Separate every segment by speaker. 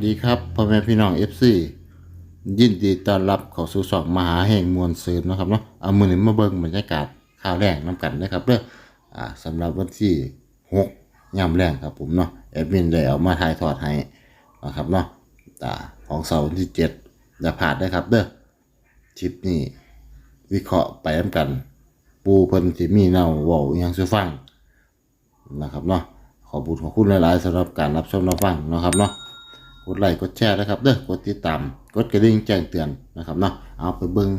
Speaker 1: สวัสดีครับพ่อแม่พี่น้องเอฟซียินดีต้อนรับเข้าสู่สองมหาแห่งมวลซืนนะครับเนาะเอามือหนี้มาเบิ่งบรรยากาศข่าวแรงน้ำกันนะครับเด้ออ่าสำหรับวันที่หกยามแรงครับผมเนาะแอดมินได้เอามาถ่ายทอดให้นะครับเนาะอ่าของเสาร์วันที่เจ็ดอย่าพลาดนะครับเด้อคลิปนี้วิเคราะห์ไปน้ำกัน ปูเพิ่นสิมีแนวเว้าอิหยังสู่ฟังนะครับเนาะขอบุญขอบคุณหลาย ๆสำหรับการรับชมรับฟังนะครับเนาะ ดไลค์กดแชร์นะครับเด้อกดติดตามกดกระดิ่งแจ้งเตือนนะครับเนาะเอาไปเบิ่ง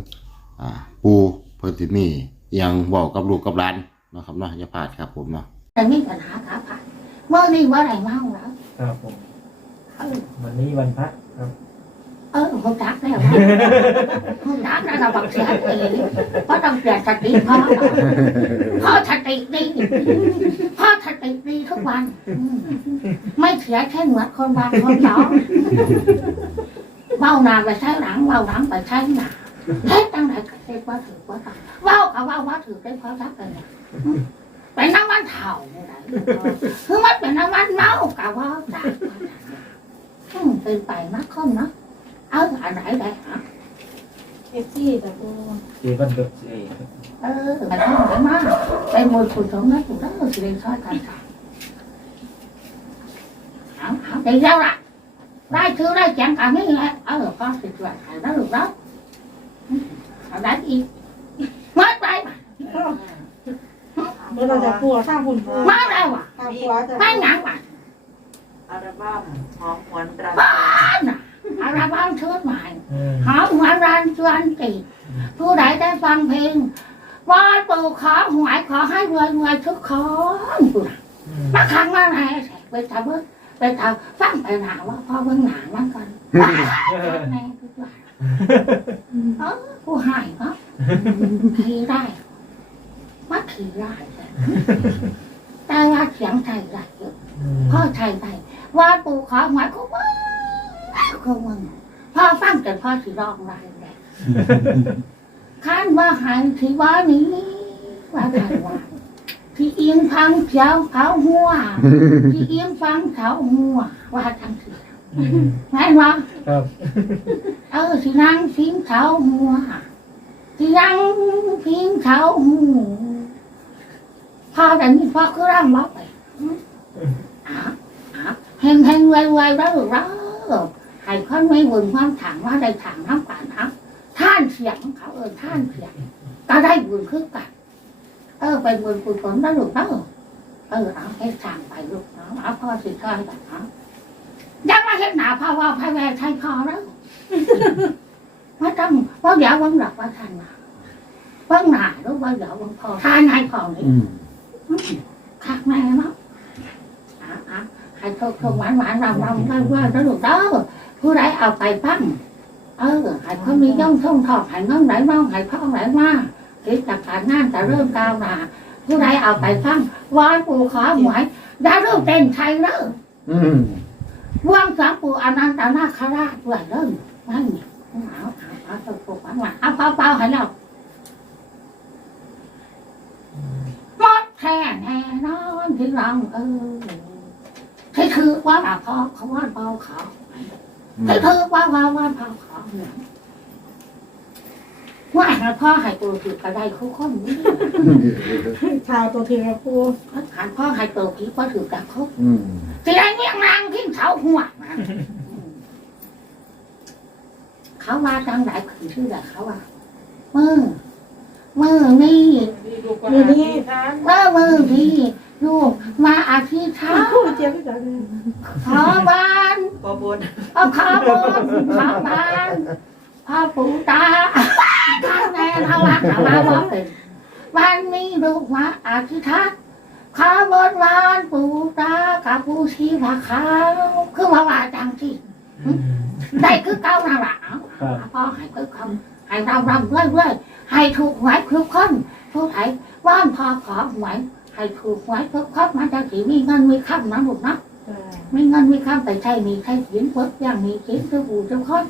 Speaker 1: อ่าปูเพิ่นสิมีอิหยังบอกกับลูกกับหลานเนาะครับเนาะอย่าพลาดครับผมเนาะ
Speaker 2: แต่มีปัญหาขาผัดเมื่อนี่ว่าอะไรเมาแล้ว
Speaker 3: ครับผม
Speaker 2: เออ
Speaker 3: วันนี้วันพระครับ
Speaker 2: เออเขาจักแล้วเขาจักแล้วเราบักเสียเองเพราะต้องเปลี่ยนสติพ่อพ่อสติดีพ่อสติดีทุกวันอืมไม่เสียแค่เหมือนคนบางคนสองเมาหนาไปใช้หลังเมาหลังไปใช้หนาเฮ็ดตั้งไหนก็เฮ็ดว่าถือว่าต้องเว้าก็เว่าว่าถือได้เพราะรักกันเนี่ยเป็นน้ำมันเถ่าเนี่ยนะคือมันเป็นน้ำมันเมากะว่าจากอืมเป็นไปมากขึ้นเนาะ เอาอันไหนได้ฮะ
Speaker 4: เอฟซีแต่กู
Speaker 3: เจวันเกิดเอ
Speaker 2: เออไปทำไปมากไปมวยคุณสมนักถูกแล้วสิเรียนช่วยกันค่ะเอาเอาเดี๋ยวละได้คือได้แจงกันนี่แหละเออก็สิช่วยกันแล้วลูกแล้วเอาได้อีกมาไป
Speaker 4: เมื่อเราจะปัวข้างคุณ
Speaker 2: มาได้ว่ะ
Speaker 4: ข้างปัวจะ
Speaker 2: ไม่หนังว่ะ
Speaker 5: อัลบั้มหอมหวนตรา
Speaker 2: บ้า นน่ะอาราบ้านเชิดใหม่
Speaker 3: อืม
Speaker 2: หอมหวานรันชวนติดผู้ใดได้ฟังเพลงว่าปู่ขอหวยขอให้รวยรวยทุกคนปู่น่ะ
Speaker 3: อืม
Speaker 2: มาขังมาไหนไปทำเบิ่งไปทำฟังไปหนาว่าพ่อเบิ่งหนามันก่อนแม่ทุกวันเออผู้ให้เนาะขี่ได้มาขี่ได้แต่ว่าเสียงใจได้เยอะ
Speaker 3: อืม
Speaker 2: พ่อใจไปว่าปู่ขอหวยก็ว่า ก็มึงพ่อฟังจนพ่อสิร้องได้เลยข้านว่าหายที่ว่านี้ว่าใครว่าที่เอียงพังเจ้าเขาหัวที่เอียงฟังเขาหัวว่าทั้งที
Speaker 3: อืม
Speaker 2: แม่นว่า
Speaker 3: ครับ
Speaker 2: เออที่นั่งพิงเขาหัวที่นั่งพิงเขาหัวพอแต่นี่พ่อคือร่างล็อกไปอะอะเฮงเฮงไวไวแล้วแล้ว ให้คนไม่บุญความถังว่าได้ถังน้ำป่านน้ำท่านเสียงเขาเออท่านเสียงก็ได้บุญคือกัน เออไปบุญกุศลแล้วลูกเนาะเออเอาให้ทางไปลูกเนาะเอาพ่อสิช่วยกันเนาะยังมาเห็นหนาพ่อว่าพ่อแม่ใช่พ่อแล้วว่าต้องว่าเดี๋ยววันหลักว่าท่านมาว่าหนาหรือว่าเดี๋ยววันพ่อท่านให้พ่อนี่คักแม่เนาะอะอะให้โชคโชคหวานหวานรำรำว่าว่าแล้วลูกเด้อ ผู้ใดเอาไปปั้งเออให้คนมีย่องท่องทองให้เงินไหลมาให้พ่อไหลมากิจการงานจะเริ่มก้าวหน้าผู้ใดเอาไปฟังวอนปู่ขอหวยอย่าเริ่มเต้นไทยเริ่ม
Speaker 1: อืม
Speaker 2: ว่างสังปู่อนันตนาคราชด้วยเริ่มนั่นเนี่ยเอาเอาเอาตัวปู่ฝังว่าเอาเปล่าเปล่าให้เราหมดแค่แน่นอนที่เราเออที่คือว่าเราพอเขาว่าเบาเขา ที่คือว่าว่าว่าเบาเขาเนี่ยว่าให้พ่อให้ตัวถือกระไดคู่คนนี้
Speaker 4: ชาวตัวเทียกู
Speaker 2: หันพ่อให้ตัวผีพ่อถือกับเขา
Speaker 1: อืม
Speaker 2: เสียงเมียงนางทิ้งเขาหัวนะเขามาจังไหนคือชื่ออะไรเขาว่ามือมือนี่
Speaker 4: มือนี้
Speaker 2: เมื่อมือนี่ ลูกมาอาทิตย์เช้า
Speaker 4: พูดเจี๊ยบพี่จ๋าเลย
Speaker 2: ขอบาน
Speaker 5: ปอบน
Speaker 2: เอาขอบนขอบานพ่อปู่ตาข้างในเขาว่าเขาว่าว่าเป็นวันนี้ลูกมาอาทิตย์ข้าบนวานปูตากับปูชีพาขาวคือว่าว่าจังที่
Speaker 3: อืม
Speaker 2: ได้คือเก้านาละเอา
Speaker 3: ครับ
Speaker 2: พ่อให้คือคำให้เรารำเรื่อยเรื่อยๆให้ถูกหวยทุกคนทุกไอ้ว่านพอขอหวย ให้ถูกหวยทุกคนมันจะสีมีเงินมีคำนะลูกนะมีเงินมีคำแต่ใช่มีใช่สินเพิ่อย่างมีสินคือปูทุกคน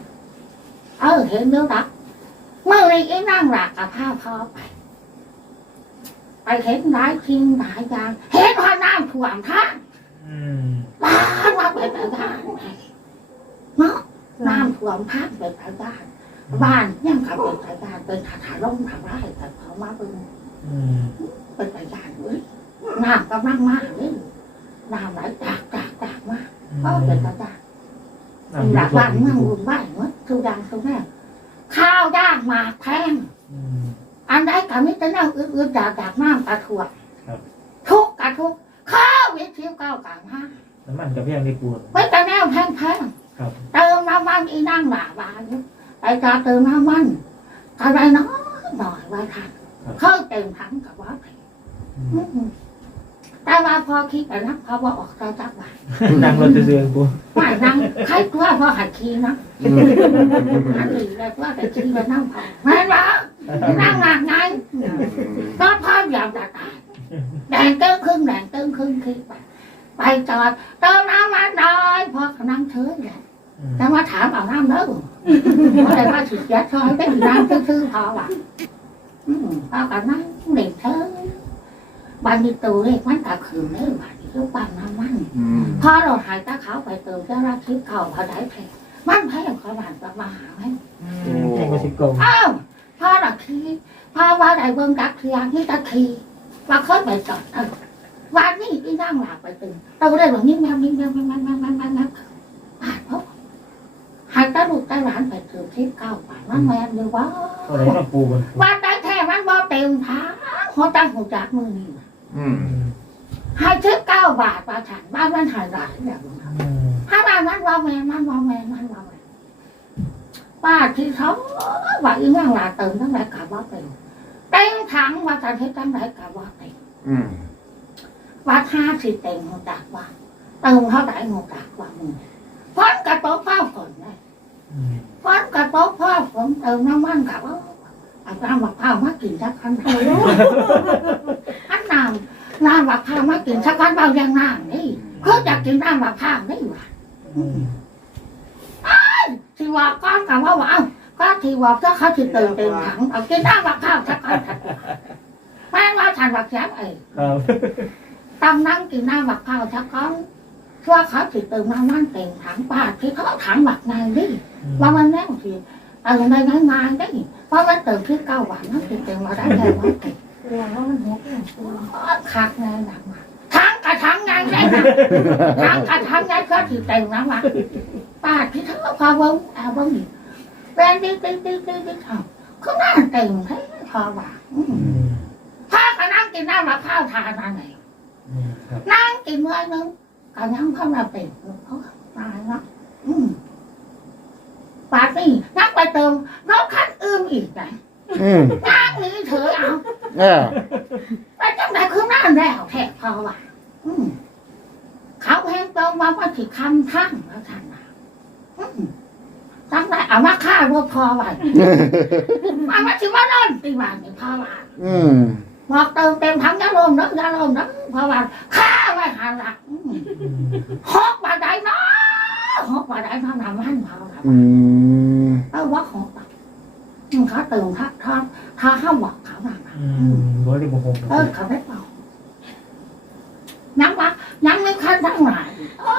Speaker 2: เออเห็นเด้อรักเมื่อไรไอ้นั่งหลักกับผ้าพอไป ไปเห็นหลายทิ้งหลายอย่างเห็นว่าน้ำท่วมทาง
Speaker 3: อืม
Speaker 2: บ้านว่าเป็นทางไหนเนาะน้ำท่วมพักเป็นทางบ้านบ้านยังขับเป็นทางบ้านเป็นถาถาล่มทำไรแต่เขามาเป็น
Speaker 3: อืม
Speaker 2: เป็นทางบ้านเลย น้ำกำลังมากเลยน้ำไหลจากจากจากมาก็เป็นทางบ้านหลักบ้านเมืองรุนบ้านเมื่อทุกอย่างทุกแน่ข้าวยากหมากแพง
Speaker 3: อืม
Speaker 2: อันใดก็มิจะนั่งอึดๆจากจากน้ำกระถั่ว
Speaker 3: ครับ
Speaker 2: ทุกข์กระทุกข์ข้าววิธีเก้ากลางห้า
Speaker 3: น้ำมันกับเพียงที่ปูน
Speaker 2: ไม่แต่แนวแพง
Speaker 3: ครับ
Speaker 2: ๆเติมน้ำมันอีนั่งหนาบานอยู่ไปจอเติมน้ำมันอะไรน้อยหน่อยไว้ทันเข้าเต็มถังกับว่าไป
Speaker 3: อืม
Speaker 2: แต่ว่าพอคิดไปนะพอว่าออกจากจักบาท
Speaker 3: นั่งรถเสื่อๆปู
Speaker 2: ไม่นั่งใครตัวพอหัดขี่นะหัดขี่แล้วว่าแต่ขี่ไปนั่งพอไม่หรอนั่งหนักไงก็พออยากจะตายแดงเติ้งครึ่งแดงเติ้งครึ่งคิดไปไปจอดเติมน้ำมันหน่อยพอเขานั่งเฉยแหละ
Speaker 3: อืม
Speaker 2: แต่ว่าถามเอาน้ำเด้อเพราะอะไรว่าสิยัดซอยได้น้ำซื่อๆพอว่ะอืมพอกันนั่งเด็กเธอ บันนี้ตัวเลขมันก็คือเนื้อบันนี้ลูกปั้นน้ำมัน
Speaker 1: อืม
Speaker 2: พอเราหายตาเขาวไปเติมเจ้าราชิกเก่าพอได้แพงมันแพงขนาดประมาหาไหม
Speaker 3: อืมแข่งกับสิบโกง
Speaker 2: อ้าวพ่อดักคีพ่อว่าได้เบิ่งดักเทียงนี่ตะคีว่าเคยไปจอดเออวันนี้ที่นั่งหลับไปตื่นเราได้บอกนิ่งแมวนิ่งแมวแมวแมวแมวแมวแมวแมวอ่านเพราะหายตาลูกตาหลานไปเติมที่เก้าป่านมันแมนเลยว่า
Speaker 3: อะไรมาปูบนปู
Speaker 2: วันได้แท้มันบ่เต็มท้าหัวตั้งหัวจากมือนี่น่ะ
Speaker 1: อืม
Speaker 3: อืม
Speaker 2: ให้ทิปเก้าบาทมาฉันบ้านมันหายหลายแบบนี้
Speaker 3: อืม
Speaker 2: ถ้าบ้านมันว่าแมนมันว่าแมนมันว่าแมนป้าที่เขาว่าอีนั่งหลาเติมทั้งหลายกะว่าเต็มเต็มถังว่าจะเททั้งหลายกะว่าเต็ม
Speaker 1: อืม
Speaker 2: ว่าห้าสิเต็มหัวจากว่าเติมเท่าไหร่หัวจากว่ามึงฟ้อนกระโต๊ะข้าวฝนเลย
Speaker 3: อืม
Speaker 2: ฟ้อนกระโต๊ะข้าวฝนเติมน้ำมันกะว่า เอาน้ำมะพร้าวมากินสักคันเถอะอันน้ำน้ำมะพร้าวมากินสักคันเรายังนั่งนี่เพื่อจะกินน้ำมะพร้าวนี่หว่า
Speaker 3: อืม
Speaker 2: ที่ว่าก้อนกับว่าว่าเอ้าก็ที่ว่าถ้าเขาที่เติมเต็มถังเอากินน้ำมะพร้าวสักคันถัดแม่ว่าฉันว่าแซ่บเอง
Speaker 3: ครับ
Speaker 2: ตั้งนั่งกินน้ำมะพร้าวสักคันเพราะเขาที่เติมน้ำมันเต็มถังป้าที่เขาถังแบบไงดิว่ามันแน่ที่เติมได้ง่ายงานดิ เพราะมันเติมที่เก้าหวันนั่นคือเติมมาได้แค่วันเต็ม
Speaker 4: ตัวว่ามันหัวแก่ตัว
Speaker 2: คักไงหนักมาถังกับถังไงไงนะถังกับถังไงก็ที่เต็มน้ำมันป้าที่เขาพาเบิ้งเอาเบิ้งอีกเป็นดิ๊กดิ๊กดิ๊กดิ๊กดิ๊กเอาเขานั่งเต็มให้พอหวาอืม
Speaker 3: อืม
Speaker 2: พาก็นั่งกินน้ำมะพร้าวทานนั่นไง
Speaker 3: อืมครับ
Speaker 2: นั่งกินเมื่อนึงก็นั่งเข้ามาเป็นเขาตายเนาะปาดนี่นั่งไปเติมรถคัน อื่นอีกนะ
Speaker 1: อืม
Speaker 2: นั่งนี่เถอะเอา
Speaker 1: เออ
Speaker 2: ไปจังไหนคือนั่นแล้วแท้พอว่าอืมเขาแพงเติมมาว่าถึงคำทั้งแล้วท่านนะอืมจังไหนเอามาฆ่ารถพอว่ามันมาถึงว่านอนตีวันนี่พ่อว่า
Speaker 1: อืม
Speaker 2: บอกเติมเต็มทั้งยาลมนะยาลมนะพ่อว่าข้าไว้หาหลักอืม
Speaker 3: อืม
Speaker 2: หกบาทได้เนาะหกบาทได้ทำทำมันพ่อว่า
Speaker 1: อืม
Speaker 2: เออว่าหกบา ทอืมเขาเติมทักทอดถ้าห้ามบอกเขาหนัก
Speaker 3: อืมร้อยได้บุกง
Speaker 2: เออเขาไม่บอกยังวะยังไม่คันทั้งหลายอ๋อ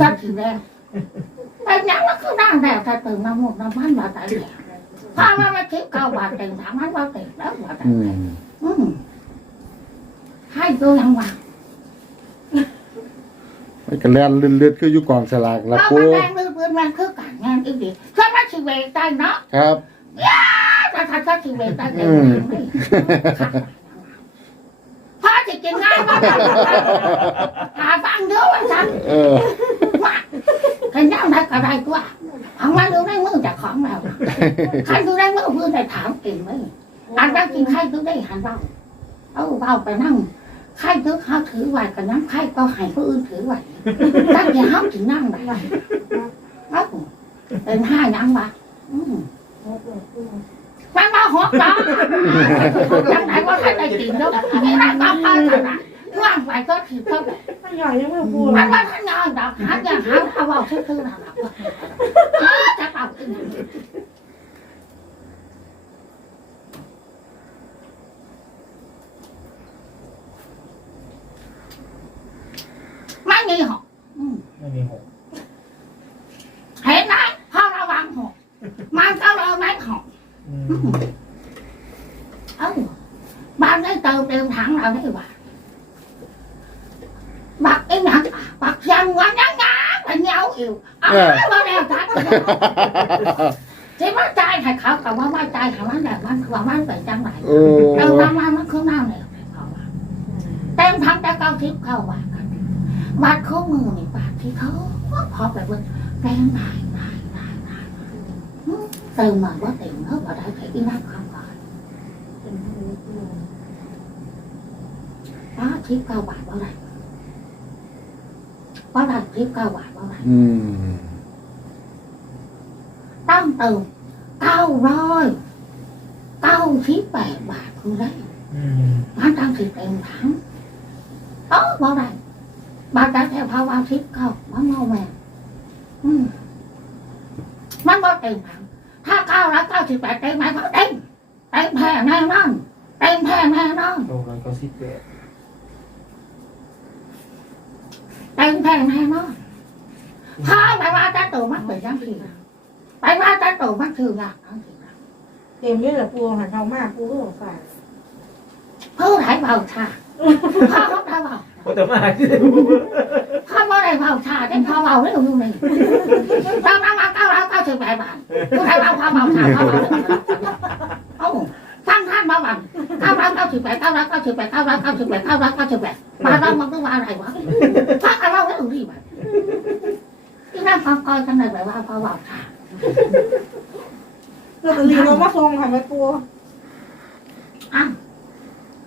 Speaker 2: ชัดถึงแล้วแต่ยังก็คือนั่งแล้วถ้าเติมน้ำมันน้ำมันบาทได้แล้วพามามาคิดเก้าบาทเต็มถังมันว่าเต็มแล้วบาทได้
Speaker 1: อื
Speaker 2: แล้ว
Speaker 1: ม
Speaker 2: อืมให้ดูยังวะ
Speaker 1: มันก็แล่นลื่นๆคืออยู่กองสลากละ
Speaker 2: เรา
Speaker 1: ปู
Speaker 2: มาแรงมือปืนมันคือการงานอีกดีช่วยมาชีเวตได้เนาะ
Speaker 1: ครับ
Speaker 2: ถ้าถ้าชีเวตได้เต็มทางเลยพ่อจะกินง่ายมากหาฟังเยอะว่าฉัน
Speaker 1: เออ
Speaker 2: มาขยันได้ก็ได้กว่าเอามาดูได้มือจากของเราใครดูได้มือเพื่อนได้ถามเองไหมอันนั้นกินใครดูได้หันเบาเอาเบาไปนั่งใครถือเขาถือไหวกันนั้นใครก็ให้ผู้อื่นถือไหวตั้งแต่เขาถึงนั่งได้เอ้าเป็นห้ายังวะอืม มันมาหกดอกจังไหนว่าใครได้กินแล้วนี่นั่นก็พาจังไหนว่างไปก็ถือเท่าไหร่
Speaker 4: ถ้าใหญ่ยังไม่พูด
Speaker 2: มันมาทั้งงานดอกหาอย่างหาเอาเอาชื่อคือนั่นแหละจะเอาขึ้นไม่มีหรอกอืม
Speaker 3: ไม่มีหก
Speaker 2: เห็นนะานไเอ้าบางได้เติมเต็มถังเราได้ว่าบักไอ้หนังบักยังวันยังงาเป็นเงาอิวเอามาแล้วจ้าที่ว่าใจให้เขากับว่าว่าใจหามันแบบมันว่ามันไปจังไห
Speaker 1: น
Speaker 2: เติมน้ำมันมันคือน้ำเลยเต็มถังแต่เก้าทิพย์เข้าว่าบัตรข้อมือนี่บาทที่เขาพอแบบว่าแรงหนายหนา เติมมาว่าเต็มเขาบอกได้ใช้อีน้ำคำก่อน
Speaker 4: เป็นหูปู
Speaker 2: ป้าทิพย์เก้าบาทเท่าไหร่ป้าได้ทิพย์เก้ ก้าร้อยเก้าสิบแปดบาทคือได้
Speaker 3: อืม
Speaker 2: มันตั้งสิเต็มถังเออบ่ได้บาทแต่แถวภาวะทิพย์เก้ามันเมาแม่อืมมันบ่เต็มถังถ้าเก้าร้อยเก้าสิบแปดเต็มไหมเพราะเต็มเต็มแพ้แน่นอนเต็มแพ้แน่นอน
Speaker 3: โตแล้วก็สิบแปด
Speaker 2: เต็มแพ้แน่นอนถ้าไปว่าจะตัวมันเป็นยังไงไปว่าจะตัวมันคืออย่างนั้นสิ
Speaker 4: เต็มเลยเหรอปูหันเอามากปูก็ฝาก
Speaker 2: เพื่อไหนเบาชาพ่อเขาได้เบา
Speaker 3: โอ้แต่มาที่
Speaker 2: พ่อว่าได้เบาชาได้พ่อเบาได้อยู่นี่ตามมาเก้า ร้อยเก้าสิบแปบาทผู้ใดเบาพ่อเบาชาพ่อเบาเอ้าฟังท่านเบาบังเก้าร้อยเก้าสิบแปดเก้าร้อยเก้าสิบแปดเก้าร้อยเก้าสิบแปดเก้าร้อยเก้าสิบแปดมาเรามันต้องว่าอะไรวะฟังกันเราได้อยู่นี่บ้างที่นั่นฟังคอยกันเลยแบบว่าพ่อเบาชา
Speaker 4: แล้วก็ลีเรามาส่งค่ะแม่ปู
Speaker 2: อ้าว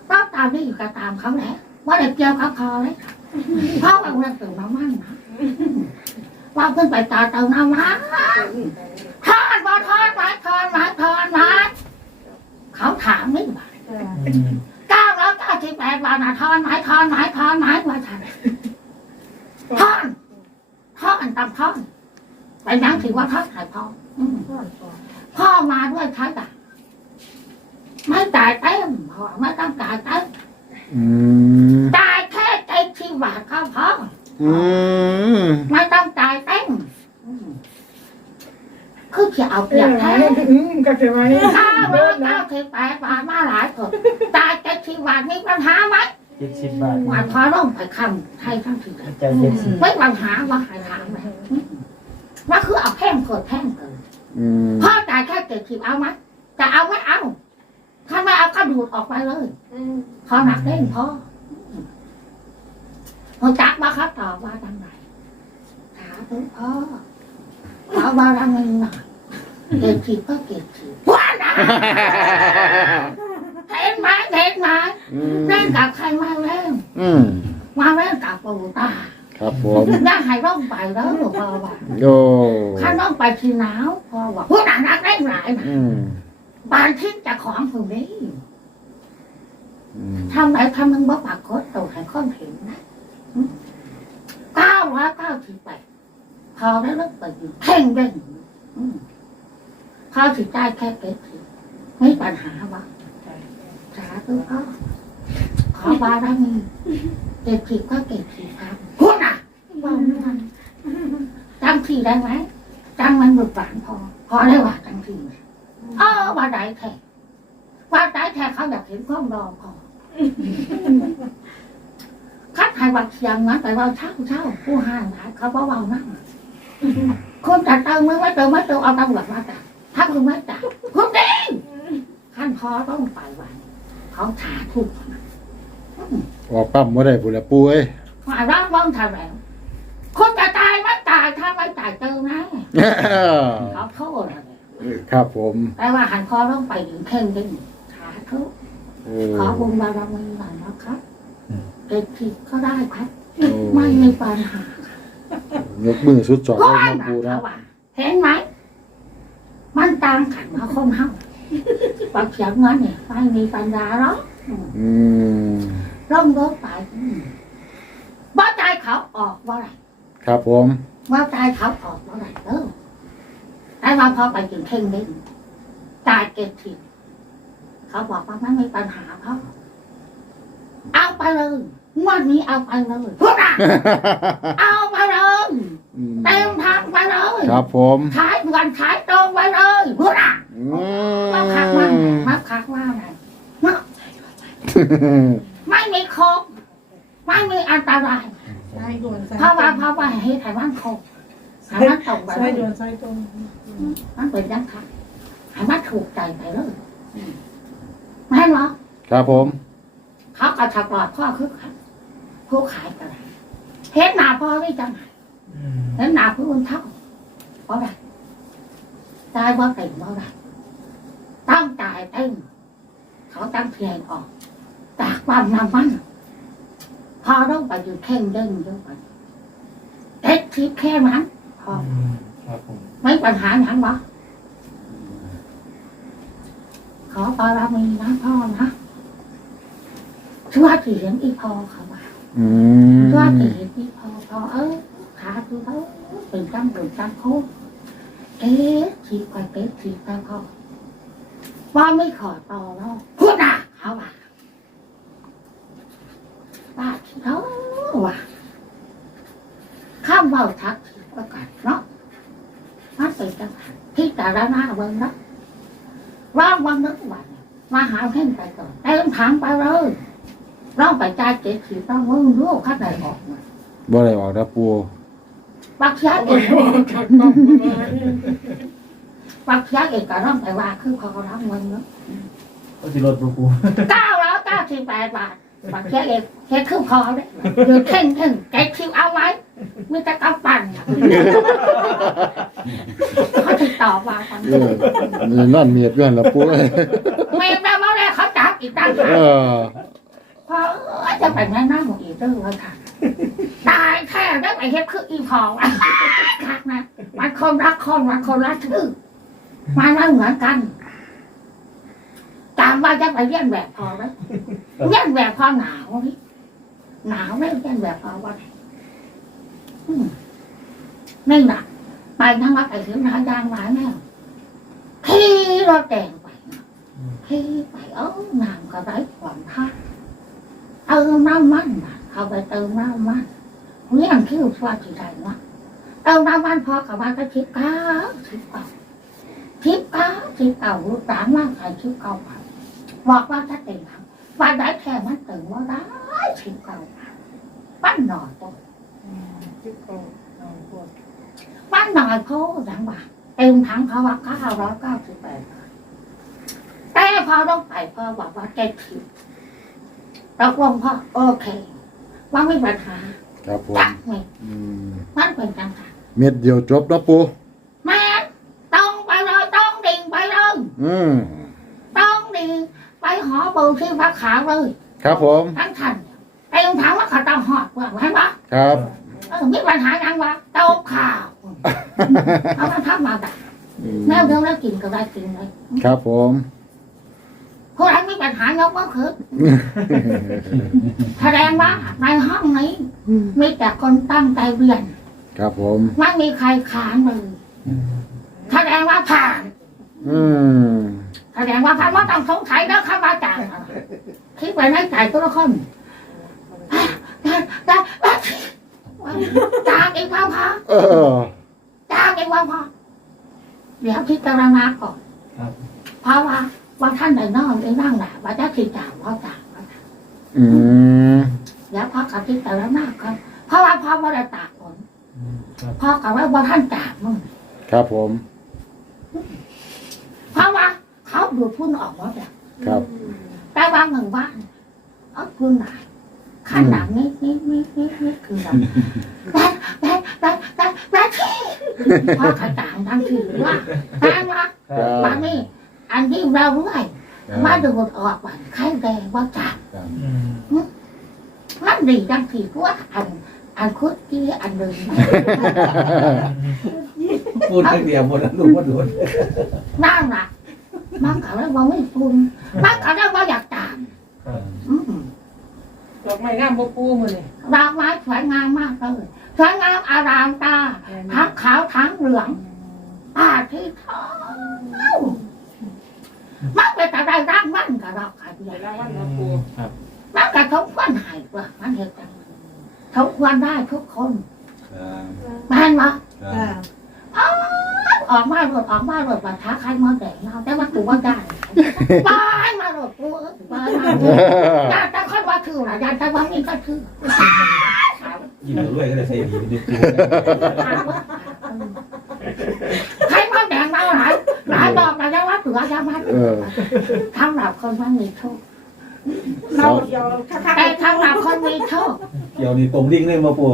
Speaker 2: ก็ตามที่อยู่กับตามเขาแหละว่าเด็กเกี่ยวกับคอเลยเพราะว่าเรื่องตื่นมามั่งนะ ว่าขึ้นไปตาเติมน้ำมันทอดมาทอดมาทอดมาทอดมาเขาถามนี่ว่าเก้าร้อยเก้าสิบแปดบาทนะทอนไหมทอนไหมทอนไหมว่าฉันทอนทอนตามทอนไปนั่งถือว่าทอนหายพ่ออืม
Speaker 4: ทอน
Speaker 2: พ่อมาด้วยใช่ะไม่จ่ายเต็มพ่อไม่ต้องจ่ายเต็ม
Speaker 1: อืม
Speaker 2: จ่ายแค่ใจที่บาทก็พอ
Speaker 1: อืม
Speaker 2: ไม่ต้องจ่ายเต็มอืมคือจะเอาเปรียบแท้
Speaker 4: อืมก็จะมาเนี่ย
Speaker 2: เก้าร้อยเก้าสิบแปดบาทมาหลายคนจ่ายใจที่บาทมีปัญหาไหม
Speaker 3: เจ็ดสิบบาท
Speaker 2: ว่าพอร้องไปคำไทยทั้งทีเลย
Speaker 3: ใจเจ็ดสิบ
Speaker 2: ไม่ปัญหาว่าใครถามเลยว่าคือเอาแพงเกิดแพงเกิน
Speaker 1: อืม
Speaker 2: พ่อจ่ายแค่เจ็ดสิบเอาไหมจะเอาไม่เอาถ้าไม่เอาก็ดูดออกไปเลย
Speaker 4: อืม
Speaker 2: พอหนักเล่นพอ หัวจักว่าครับตอบว่าจังไรถามถึงพ่อขอบารมีหน่อยเก็บสิบก็เก็บสิบว้านะเห็นไหมเห็นไหม
Speaker 1: อืม
Speaker 2: เล่นกับใครมาเล่น
Speaker 1: อืม
Speaker 2: มาเล่นกับปู่ตา
Speaker 1: ครับผม
Speaker 2: น่าให้ร่องไปแล้วพ่อว่า
Speaker 1: โอ้
Speaker 2: ข้าร่องไปทีหนาวพ่อว่าพวกหนักนักเล่นหลายนะ
Speaker 1: อืม
Speaker 2: บานทิ้งจากของคนนี้
Speaker 1: อืม
Speaker 2: ทำไหนทำมึงบ่ปากโคตรตัวให้คนเห็นนะ เก้าร้อยเก้าสิบแปดพอได้เลิกไปอยู่เพ่งเด้งอืมพอสิได้แค่เก็บสิไม่ปัญหาวะสาธุพ่อขอบารมีเก็บสิก็เก็บสิครับพูดน่ะบอกไม่ทันจำที่ได้ไหมจำมันบุกบานพอ พอได้ว่าจำที่ไหมเออว่าได้แท้ว่าได้แท้เขาอยากเห็นความรอพอ คัดให้บักเสียงนั้นไปว่าเช่าเช่าผู้ห้างหลายเขาบอกว่านั่งคนจัดเติมไม่ไม่เติมไม่เติมเอาตำรวจมาจับถ้าคุณไม่จับคุณเด้งขั้นพอต้องไปวันเขาถาถูก
Speaker 1: ออกปั๊มบ่ได้พุ่นละปูเอ้ย
Speaker 2: มาร่างว่างทำแล้วคนจะตายไม่ตายถ้าไม่ตายเติมนะเขาโทษอะไร
Speaker 1: ครับผม
Speaker 2: แต่ว่าหันคอต้องไปถึงเข่งดึงถาทุก
Speaker 1: โอ้
Speaker 2: ขอบุญบารมีหน่อยนะครับ เด็กผิดก็ได้ครับ
Speaker 1: โอ้
Speaker 2: ไม่มีปัญหา
Speaker 1: ยกมือสุดสอง
Speaker 2: ก็
Speaker 1: เลย
Speaker 2: ให้
Speaker 1: นะ
Speaker 2: มา
Speaker 1: ปูนะ
Speaker 2: เขาว่าเห็นไหมมันต่างกันมาคนเฮาปากเสียงเงินเนี่ยไม่มีปัญญาหรอก
Speaker 1: อืม
Speaker 2: ร่องรถไปอืมว่าใจเขาออกว่าไร
Speaker 1: ครับผม
Speaker 2: ว่าใจเขาออกว่าไรเออแต่ว่าพอไปถึงเข่งเด้งตายเก็บทีเขาบอกว่าไม่มีปัญหาเขา เอาไปเลยงวดนี้เอาไปเลยพวกน่ะเอาไปเลย
Speaker 1: อืม
Speaker 2: เต็มทางไปเลย
Speaker 1: ครับผม
Speaker 2: ขายวันขายตรงไปเลยพูดอะ
Speaker 1: อื
Speaker 2: มาคักว่า
Speaker 1: ม
Speaker 2: มาคักว่าไงเนาะไม่มีโคกไม่มีอันตราย
Speaker 4: ใช่ด่วนใช่
Speaker 2: เพราะว่าเพราะว่าให้ไทยมันโคกไทยมันตรงไป
Speaker 4: ใช่
Speaker 2: เลย
Speaker 4: ด่วนใช่ตรง
Speaker 2: มันเป็นยังไงให้มันถูกใจไปเลยไม่หรอ
Speaker 1: ครับผม
Speaker 2: เขาเอาถักหลอดพ่อคือขายผู้ขายกันเห็นหน้าพ่อไม่จัง
Speaker 3: อืม
Speaker 2: เห็นหน้าผู้คนเท่าเพราะอะไรตายว่าเต็มเพราะอะไรตั้งจ่ายเต็มเขาตั้งเพียงออกจากความน้ำมันพอต้องไปอยู่แข่งเด้งเยอะไปเอ็กทิปแค่นั้นพอ
Speaker 3: อืมครับผม
Speaker 2: ไม่ปัญหาหยังวะขอบารมีนะพ่อนะ ช่วยที่เห็นอีพอเขาว่า
Speaker 1: อืม
Speaker 2: ช่วยที่เห็นอีพอพอเออขาคือเขาเป็นจำเป็นจำโคตรเอ๊ะทีไปเป๊ะทีไปพ่อว่าไม่ขอต่อแล้วพูดนะเขาว่าว่าที่เขาว่าข้ามเบาทักทีประกาศเนาะมันเป็นจังหันที่แต่ละหน้าเบิ่งนะร่างวันนึกวันมาหาเพ่งไปก่อนเต็มถังไปเลย ร่องไปจ่ายเจ็ดสิบต้องมึงรู้ข้าไหนออกมา
Speaker 1: บ่ได้ออกนะปู
Speaker 2: ปักยาเองปักยาเองก็ร่องไปว่าคือเขารับเงินเนาะ
Speaker 3: ก็สิรถปูปู
Speaker 2: เก้าร้อยเก้าสิบแปดบาทปักยาเองแค่ครึ่งคอเลยเดี๋ยวเข่งเข่งแกคิวเอาไว้มีแต่กำปั้นเขาติดต่อมาตอน
Speaker 1: เออนี่นอนเมียดด้วยละปูเอ้ย
Speaker 2: ไม่ได้มาเลยเขาจับอีกตั้งหาก
Speaker 1: เออ
Speaker 2: พอเอ้ยจะไปแนะนำหมดอีกเรื่องค่ะตายแท้ได้ไปเฮ็ดคืออีพองคักนะมันคนรักคนมันคนรักชื่อมันไม่เหมือนกันจำว่าจะไปเยี่ยนแบบพอไหมเยี่ยนแบบพอหนาวนี่หนาวไม่เยี่ยนแบบพอว่าไหนอืมไม่หนักไปทั้งวัดไปถึงหายางหลายแน่ขี่รถแดงไปนะขี่ไปเออน้ำก็ได้ขวานท่า เติมน้ำมันเอาไปเติมน้ำมันเลี้ยงคิ้วสวัสดิ์ใจวะเติมน้ำมันพอกับว่าก็ชิบเก้าชิบเก้าชิบเก้าชิบเก้าลูกสามมาใส่ชิบเก้าบาทบอกว่าจะเต็มว่าได้แค่มันเติมว่าได้ชิบเก้าบาทปั้นหน่อยตัว
Speaker 4: จิ๊บก้าปั้
Speaker 2: นหน่อยเขาอย่างว่าเต็มทั้งเขาว่าเก้าร้อยเก้าสิบแปดาทแต่พอต้องไปพอบอกว่าเจ็ดสิบ ตกลงพ่อโอเคว่าไม่มีปัญหา
Speaker 1: ครับผม
Speaker 2: จักไง
Speaker 1: อืม
Speaker 2: มันเป็นจังค่ะ
Speaker 1: เม็ดเดียวจบเนาะปู
Speaker 2: แม่ต้องไปเลยต้องดิ่งไปเลย
Speaker 1: อืม
Speaker 2: ต้องดิ่งไปหอปูที่พระขาวเลย
Speaker 1: ครับผม
Speaker 2: ทั้งทันไอ้ถามว่าเขาต้องหอดว่าไงวะ
Speaker 1: ครับ
Speaker 2: เออมีปัญหายังวะเต้าข่าวเอามาทำมาดัก
Speaker 1: อืม
Speaker 2: แม่เรื่องแล้วกินก็ได้กินเลย
Speaker 1: ครับผม
Speaker 2: พวกนั้นมีปัญหายกว่าคือแสดงว่าในห้องนี้ มีแต่คนตั้งใจเรียน
Speaker 1: ครับผม
Speaker 2: ไม่มีใครค้านเลยแสดงว่าผ่าน
Speaker 1: อืม
Speaker 2: แสดงว่าพระว่าต้องสงสัยแล้วข้ามาจากคิดไปในใจตัวละคนแต่แต่จากอีกว่าพระ
Speaker 1: เออ
Speaker 2: จากอีกว่าพระเดี๋ยวพิจารณาก่อน
Speaker 3: ครับ
Speaker 2: เพราะว่า ว่าท่านใดนอนไอ้นั่งแหละว่าจะคิดจากว่าจากว่าจาก
Speaker 1: อืม
Speaker 2: เดี๋ยวพ่อกับพิจารณาก่อนเพราะว่าพ่อว่าได้ตากฝน
Speaker 3: อืมครับ
Speaker 2: พ่อกับว่าว่าท่านจากมึง
Speaker 1: ครับผม
Speaker 2: เพราะว่าเขาดูดพุ่นออกหมดแล้ว
Speaker 1: ครับ
Speaker 2: แต่ว่าหนึ่งบ้านเอาคุณไหนขั้นหนังนิดนิดนิดนิดนิดคือแบบแต่แต่แต่แต่แต่ที่พ่อขจางทั้งที่ว่าแต่ว่า
Speaker 3: ครับ
Speaker 2: บางนี่ อันที่เราเรื่อยมาดูดออกวันไข้แดงว่าจับ
Speaker 3: อืม
Speaker 2: มันดีจังที่ว่าอัน อันคุดกี้อันหนึ่ง
Speaker 6: พูดเรื่องเดียวหมดแล้วลูกหมดหมด
Speaker 2: นั่นน่ะมันก็เลยว่าไม่ฟุ้นมันก็เลยว่าอยากตาม
Speaker 3: ครับ
Speaker 2: อืม
Speaker 4: ดอกไม้งามบ่ปูมื้อนี่
Speaker 2: ดอกไม้สวยงามมากเลยสวยงามอารามตาทั้งขาวทั้งเหลืองป้าที่ทอง มันเป็นอะไรร่างมันกับเราขัน
Speaker 4: ใส่
Speaker 2: ใหญ่
Speaker 4: รางวัลนะปู
Speaker 3: ครับ
Speaker 2: มันกับทุกคนหายว่ามันเหตุการณ์ทุกวันได้ทุกคนแม่นวะ
Speaker 4: จ้า
Speaker 2: ออกมาหลดออกมาหลดมาท้าใครมาแดงเราแต่ว่าตัวว่าได้ใครบ้านมาหรอกกูเอ้ยบ้านมาอยากจะค่อยว่าคือหรออยากจะว่ามีก็คือ
Speaker 6: ยินดีด้วยก็ได้ใส่ดีเป็นปู
Speaker 2: ใครมาแดงมาหลายหลายดอกแต่ยังว่าเหลือยังว่า
Speaker 1: เออ
Speaker 2: ทำหลับคนว่ามีโชค
Speaker 4: เราเดียวค่า
Speaker 2: แต่ทำหลับคนมีโชค
Speaker 6: เกี่ยวนี่ตรงดิ่งเลยมาปู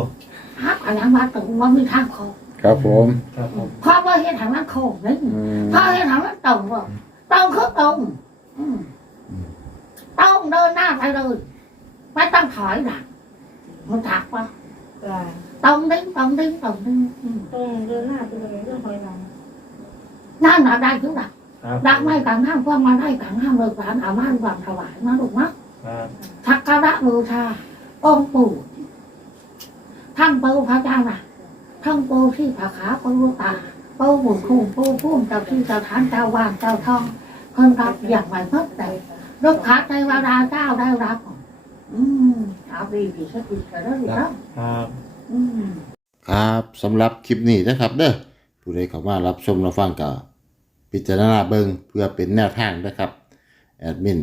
Speaker 2: ฮักอันนั้นว่าตรงว่ามีทางโค้ง
Speaker 1: ครับผม
Speaker 3: ครับผม
Speaker 2: เพราะว่าเห็นทางนั้นโค้งนี่
Speaker 1: อืม
Speaker 2: พอเห็นทางนั้นตรงว่าตรงคือตรงอืมตรงเดินหน้าไปเลยไม่ต้องถอยหลังมันถักว่า
Speaker 4: จ้า
Speaker 2: ตรงดิ้งตรงดิ้งตรงดิ้งอืม
Speaker 4: ต้องเดินหน้าไปเลยเรื่องหอยหลัง
Speaker 2: นั่นน่ะได้ทุกดัก
Speaker 3: ค รับ
Speaker 2: ดักไม่กลางห้ามก็มาได้กลางห้ามเลยกลางอาม่านวางถวายนะลูกนะ
Speaker 3: ครับ
Speaker 2: สักการะบูชาองค์ปู่ทั้งปู่พระเจ้าน่ะทั้งปู่ที่ผาขาปู่ลูกตาปู่บุญคุ้มปู่พุ่มเจ้าที่เจ้าฐานเจ้าวานเจ้าทองคนรับอย่างไรเพิ่มแต่ลูกค้าเทวดาเจ้าได้รับอืมเอาดีดีสักทีก็ได้แล้ว
Speaker 3: ครับ
Speaker 2: อืม
Speaker 1: ครับสำหรับคลิปนี้นะครับเด้อผู้ใดเข้ามารับชมรับฟังก็ พิจารณาเบิงเพื่อเป็นแนวทางนะครับ แอดมิน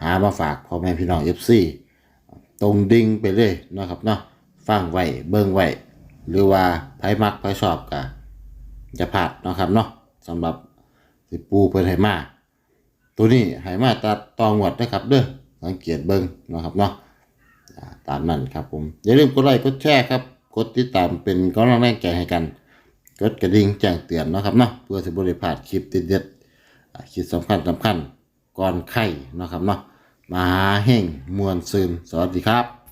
Speaker 1: หามาฝากพ่อแม่พี่น้อง FC ตรงดิ่งไปเลยนะครับเนาะฟังไว้เบิงไว้หรือว่าไผมักไผชอบก็จะพลาดนะครับเนาะสำหรับสิปูเพิ่นให้มาตัวนี้ให้มาตัดตองหวดนะครับเด้อสังเกตเบิงนะครับเนาะตามนั้นครับผม อย่าลืมกดไลค์กดแชร์ครับ กดติดตามเป็นกำลังแรงใจให้กัน กดกระดิ่งแจ้งเตือนนะครับเนาะเพื่อสิบริพลาดคลิปเด็ดๆอ่าคลิปสำคัญสำคัญก่อนไข่นะครับเนาะมาหาแห่งมวลซึนสวัสดีครับ